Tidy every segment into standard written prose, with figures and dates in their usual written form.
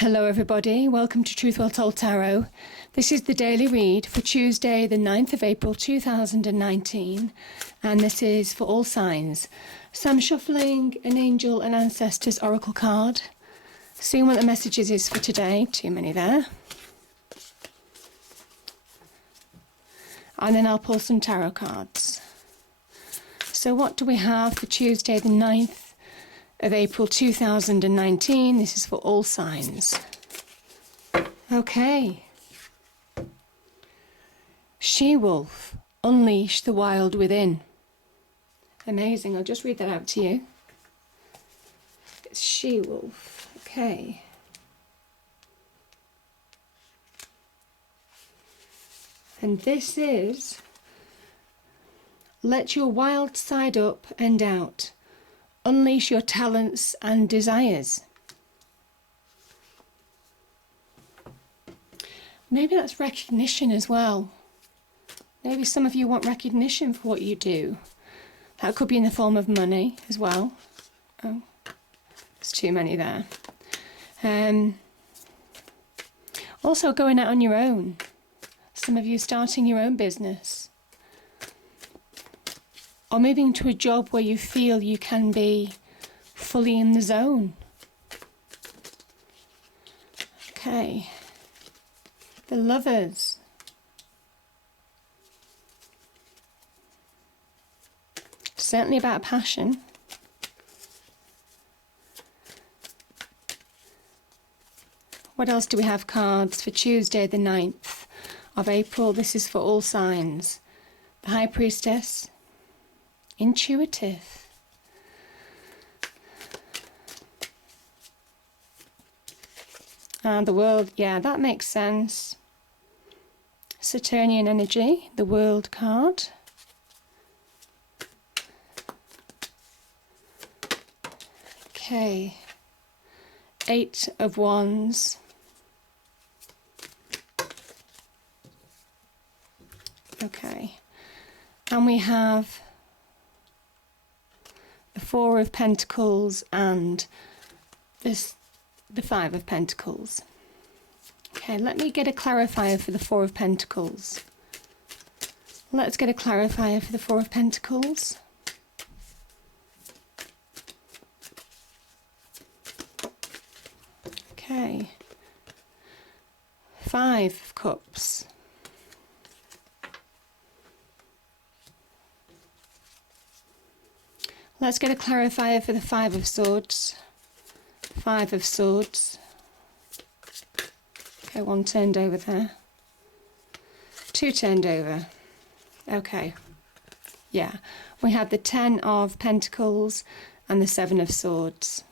Hello everybody, welcome to Truth Well Told Tarot. This is the daily read for Tuesday the 9th of April 2019 and this is for all signs. So I'm shuffling an Angel and Ancestors Oracle card, seeing what the messages is for today, too many there. And then I'll pull some tarot cards. So what do we have for Tuesday the 9th of April 2019. This is for all signs. Okay. She-wolf, unleash the wild within. Amazing. I'll just read that out to you. It's she-wolf. Okay. And this is, let your wild side up and out. Unleash your talents and desires. Maybe that's recognition as well. Maybe some of you want recognition for what you do. That could be in the form of money as well. Oh, there's too many there. Also going out on your own. Some of you starting your own business. Or moving to a job where you feel you can be fully in the zone. Okay. The Lovers. Certainly about passion. What else do we have cards for Tuesday the 9th of April? This is for all signs. The High Priestess. Intuitive. And the World, yeah, that makes sense. Saturnian energy, the World card. Okay. 8 of Wands. Okay. And we have the 4 of Pentacles and the 5 of Pentacles. Okay, let me get a clarifier for the 4 of Pentacles. Let's get a clarifier for the 4 of Pentacles. Okay. 5 of Cups. Let's get a clarifier for the 5 of Swords. 5 of Swords. Okay, 1 turned over there. 2 turned over. Okay. Yeah. We have the 10 of Pentacles and the 7 of Swords.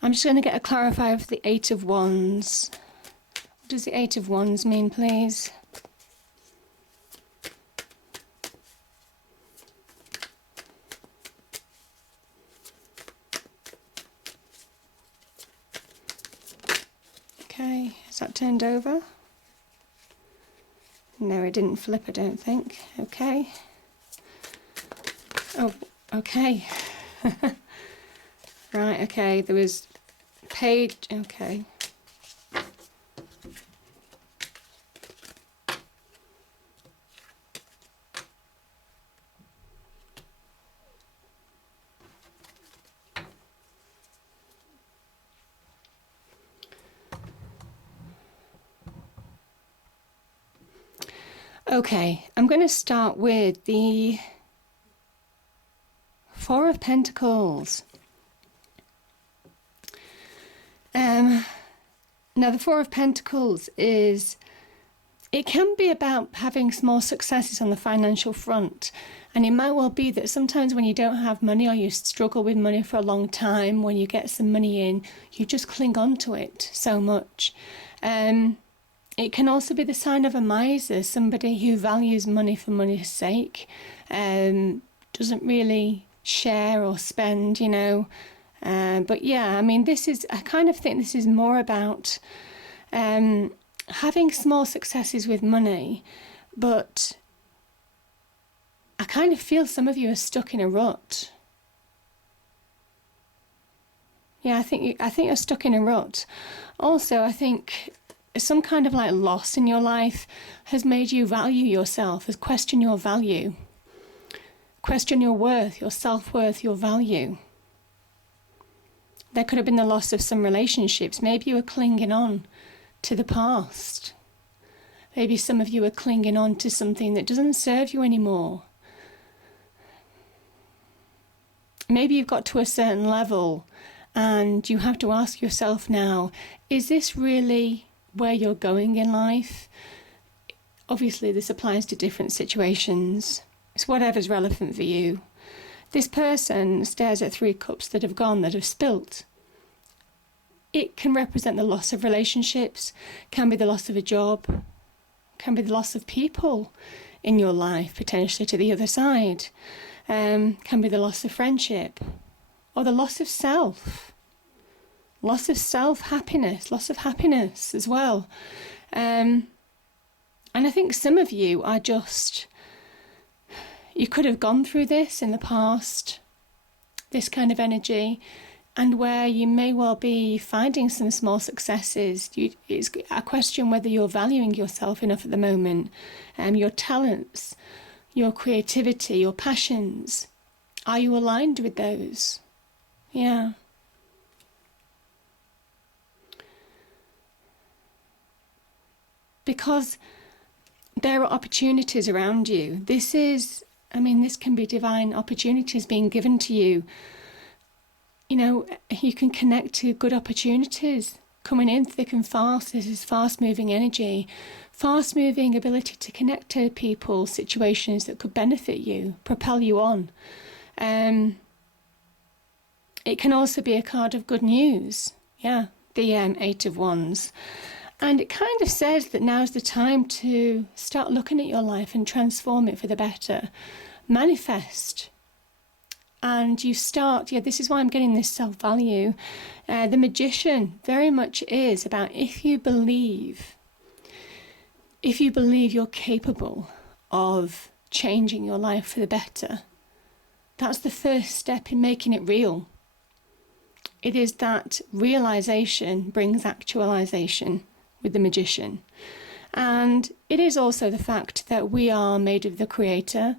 I'm just going to get a clarifier for the 8 of Wands. What does the 8 of Wands mean, please? Okay, is that turned over? No, it didn't flip, I don't think. Okay. Oh, okay. Right, okay, there was page, okay. Okay, I'm going to start with the 4 of Pentacles. Now the 4 of Pentacles is, it can be about having small successes on the financial front, and it might well be that sometimes when you don't have money or you struggle with money for a long time, when you get some money in, you just cling on to it so much. It can also be the sign of a miser, somebody who values money for money's sake, doesn't really share or spend, you know. But yeah, I mean, I kind of think this is more about having small successes with money, but I kind of feel some of you are stuck in a rut. Yeah, I think you're stuck in a rut. Also, I think some kind of like loss in your life has made you value yourself, has questioned your value, question your worth, your self-worth, your value. There could have been the loss of some relationships. Maybe you were clinging on to the past. Maybe some of you are clinging on to something that doesn't serve you anymore. Maybe you've got to a certain level and you have to ask yourself now, is this really where you're going in life? Obviously, this applies to different situations. It's whatever's relevant for you. This person stares at 3 cups that have gone, that have spilt. It can represent the loss of relationships, can be the loss of a job, can be the loss of people in your life, potentially to the other side, can be the loss of friendship, or the loss of self-happiness, loss of happiness as well. And I think some of you are just, you could have gone through this in the past, this kind of energy, and where you may well be finding some small successes. It's a question whether you're valuing yourself enough at the moment, your talents, your creativity, your passions. Are you aligned with those? Yeah. Because there are opportunities around you. This can be divine opportunities being given to you. You know, you can connect to good opportunities coming in thick and fast. This is fast-moving energy, fast-moving ability to connect to people, situations that could benefit you, propel you on. It can also be a card of good news. Yeah, the 8 of Wands. And it kind of says that now's the time to start looking at your life and transform it for the better. Manifest. And you start, this is why I'm getting this self-value. The Magician very much is about if you believe you're capable of changing your life for the better, that's the first step in making it real. It is that realization brings actualization with the Magician. And it is also the fact that we are made of the Creator.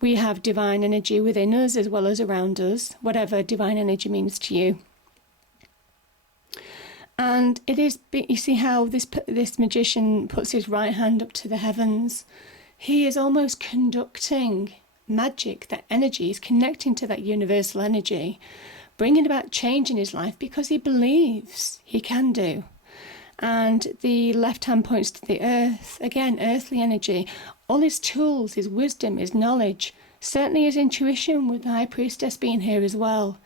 We have divine energy within us as well as around us, whatever divine energy means to you. And it is, you see how this Magician puts his right hand up to the heavens. He is almost conducting magic, that energy is connecting to that universal energy, bringing about change in his life because he believes he can do. And the left hand points to the earth, again, earthly energy. All his tools, his wisdom, his knowledge, certainly his intuition, with the High Priestess being here as well.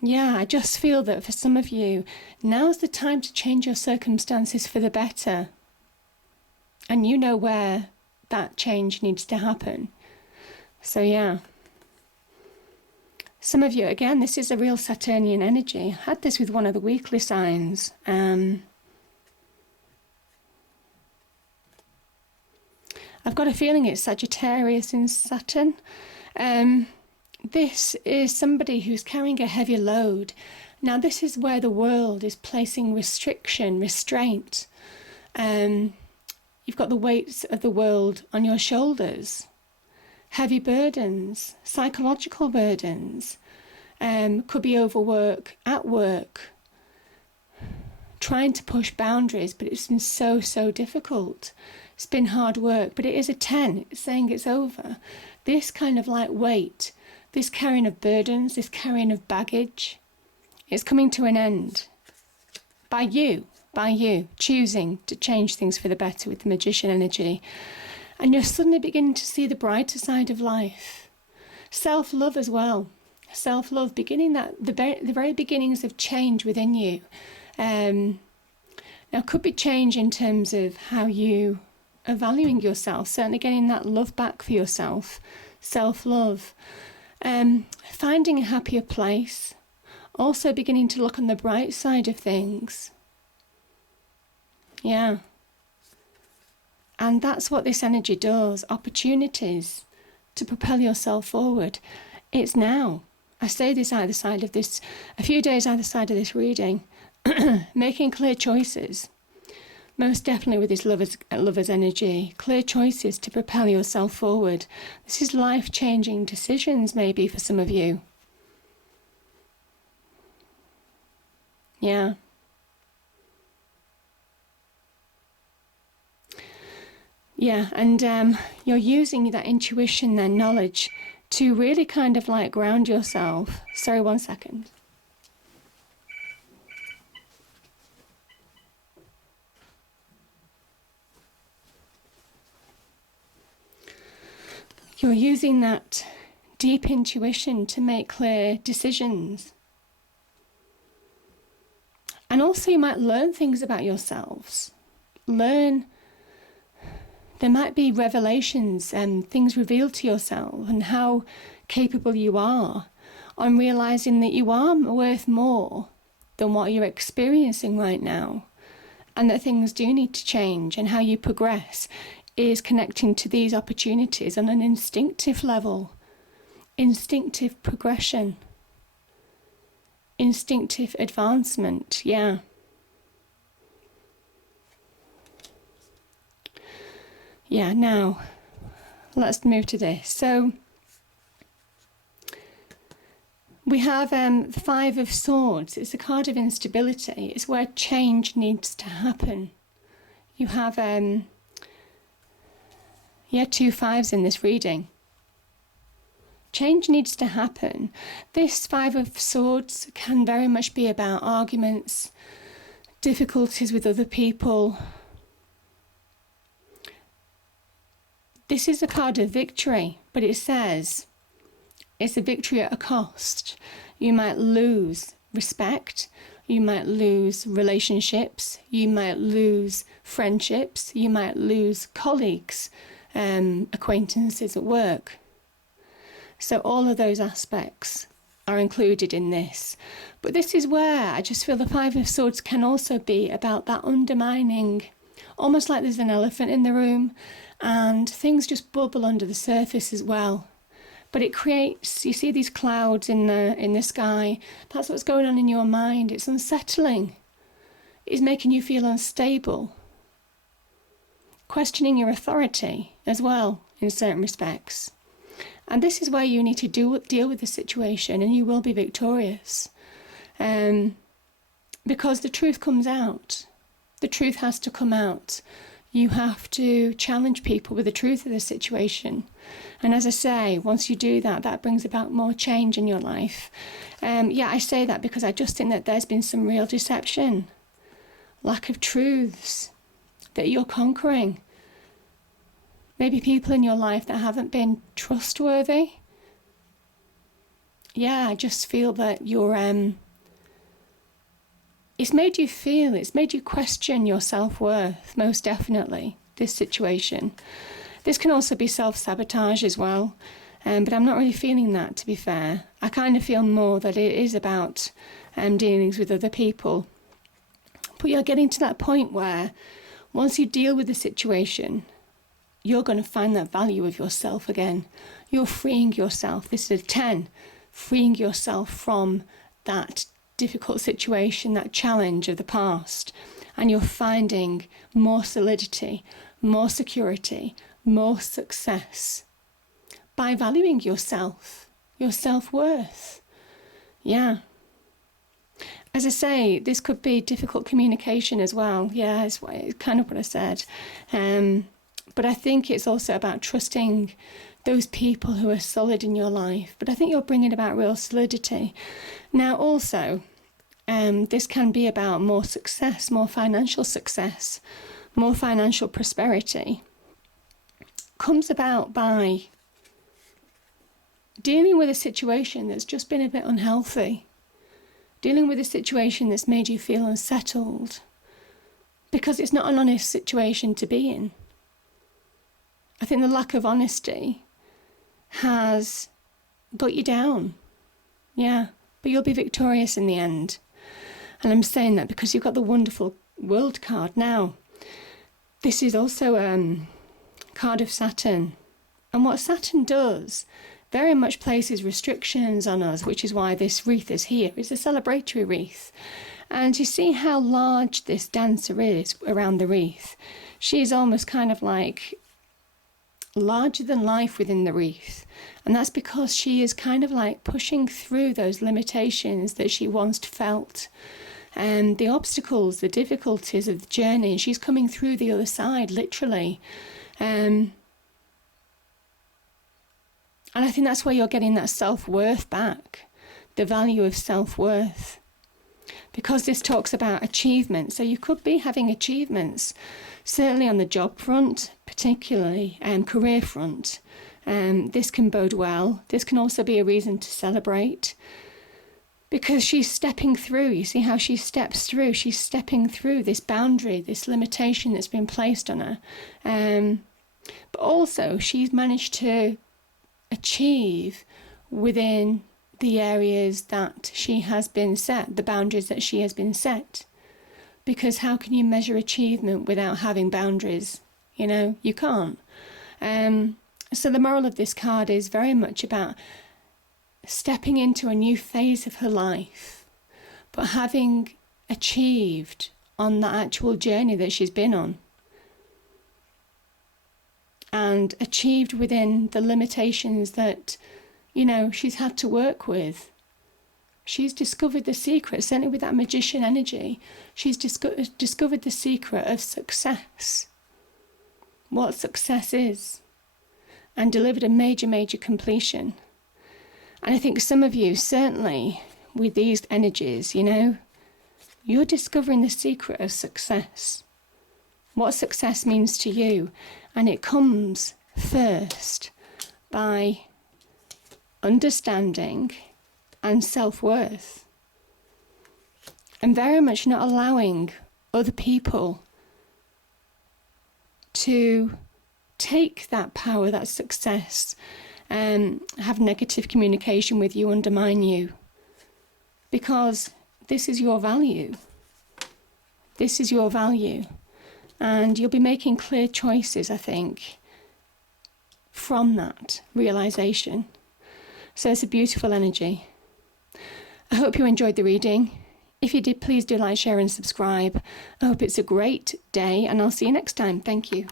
Yeah, I just feel that for some of you, now's the time to change your circumstances for the better. And you know where that change needs to happen. So yeah. Some of you, again, this is a real Saturnian energy. I had this with one of the weekly signs. I've got a feeling it's Sagittarius in Saturn. This is somebody who's carrying a heavy load. Now, this is where the world is placing restraint. You've got the weights of the world on your shoulders. Heavy burdens, psychological burdens, could be overwork at work, trying to push boundaries, but it's been so difficult. It's been hard work, but it is a 10. It's saying it's over. This kind of like weight, this carrying of burdens, this carrying of baggage, it's coming to an end by you choosing to change things for the better with the Magician energy. And you're suddenly beginning to see the brighter side of life. Self-love as well. Self-love, beginning the very beginnings of change within you. Now, could be change in terms of how you are valuing yourself, certainly getting that love back for yourself, self-love. Finding a happier place. Also beginning to look on the bright side of things. Yeah. And that's what this energy does. Opportunities to propel yourself forward. It's now. I say this either side of this, a few days either side of this reading. Making clear choices. Most definitely with this lover's energy. Clear choices to propel yourself forward. This is life-changing decisions maybe for some of you. Yeah. Yeah, and you're using that intuition, that knowledge, to really kind of like ground yourself. Sorry, 1 second. You're using that deep intuition to make clear decisions. And also you might learn things about yourselves. There might be revelations and things revealed to yourself and how capable you are on realizing that you are worth more than what you're experiencing right now, and that things do need to change, and how you progress is connecting to these opportunities on an instinctive level. Instinctive progression. Instinctive advancement, yeah. Yeah, now, let's move to this. So, we have the Five of Swords. It's a card of instability. It's where change needs to happen. You have, 2 fives in this reading. Change needs to happen. This Five of Swords can very much be about arguments, difficulties with other people. This is a card of victory, but it says it's a victory at a cost. You might lose respect, you might lose relationships, you might lose friendships, you might lose colleagues, acquaintances at work. So all of those aspects are included in this. But this is where I just feel the Five of Swords can also be about that undermining, almost like there's an elephant in the room and things just bubble under the surface as well. But it creates, you see these clouds in the sky, that's what's going on in your mind. It's unsettling. It's making you feel unstable. Questioning your authority as well in certain respects. And this is where you need to deal with the situation, and you will be victorious. Because the truth comes out. The truth has to come out. You have to challenge people with the truth of the situation. And as I say, once you do that, that brings about more change in your life. I say that because I just think that there's been some real deception, lack of truths that you're conquering. Maybe people in your life that haven't been trustworthy. Yeah, I just feel that you're, it's made you question your self-worth, most definitely, this situation. This can also be self-sabotage as well, but I'm not really feeling that, to be fair. I kind of feel more that it is about dealings with other people. But you're getting to that point where once you deal with the situation, you're going to find that value of yourself again. You're freeing yourself. This is a 10. Freeing yourself from that difficult situation, that challenge of the past. And you're finding more solidity, more security, more success by valuing yourself, your self-worth. Yeah. As I say, this could be difficult communication as well. Yeah, it's kind of what I said. But I think it's also about trusting those people who are solid in your life. But I think you're bringing about real solidity. Now, also, this can be about more success, more financial success, more financial prosperity. Comes about by dealing with a situation that's just been a bit unhealthy. Dealing with a situation that's made you feel unsettled. Because it's not an honest situation to be in. I think the lack of honesty has got you down. Yeah, but you'll be victorious in the end. And I'm saying that because you've got the wonderful World card now. this is also card of Saturn. And what Saturn does very much places restrictions on us, which is why this wreath is here. It's a celebratory wreath. And you see how large this dancer is around the wreath. She's almost kind of like larger than life within the wreath. And that's because she is kind of like pushing through those limitations that she once felt. And the obstacles, the difficulties of the journey, she's coming through the other side, literally. And I think that's where you're getting that self-worth back, the value of self-worth. Because this talks about achievement. So you could be having achievements, certainly on the job front, particularly career front. This can bode well. This can also be a reason to celebrate. Because she's stepping through. You see how she steps through? She's stepping through this boundary, this limitation that's been placed on her. But also she's managed to achieve within the areas that she has been set, the boundaries that she has been set. Because how can you measure achievement without having boundaries? You can't. So the moral of this card is very much about stepping into a new phase of her life, but having achieved on the actual journey that she's been on. And achieved within the limitations that, she's had to work with. She's discovered the secret, certainly with that magician energy. She's discovered the secret of success, what success is, and delivered a major, major completion. And I think some of you, certainly with these energies, you're discovering the secret of success, what success means to you. And it comes first by understanding and self-worth, and very much not allowing other people to take that power, that success, and have negative communication with you, undermine you, because this is your value. This is your value. And you'll be making clear choices, I think, from that realization. So it's a beautiful energy. I hope you enjoyed the reading. If you did, please do like, share and subscribe. I hope it's a great day, and I'll see you next time. Thank you.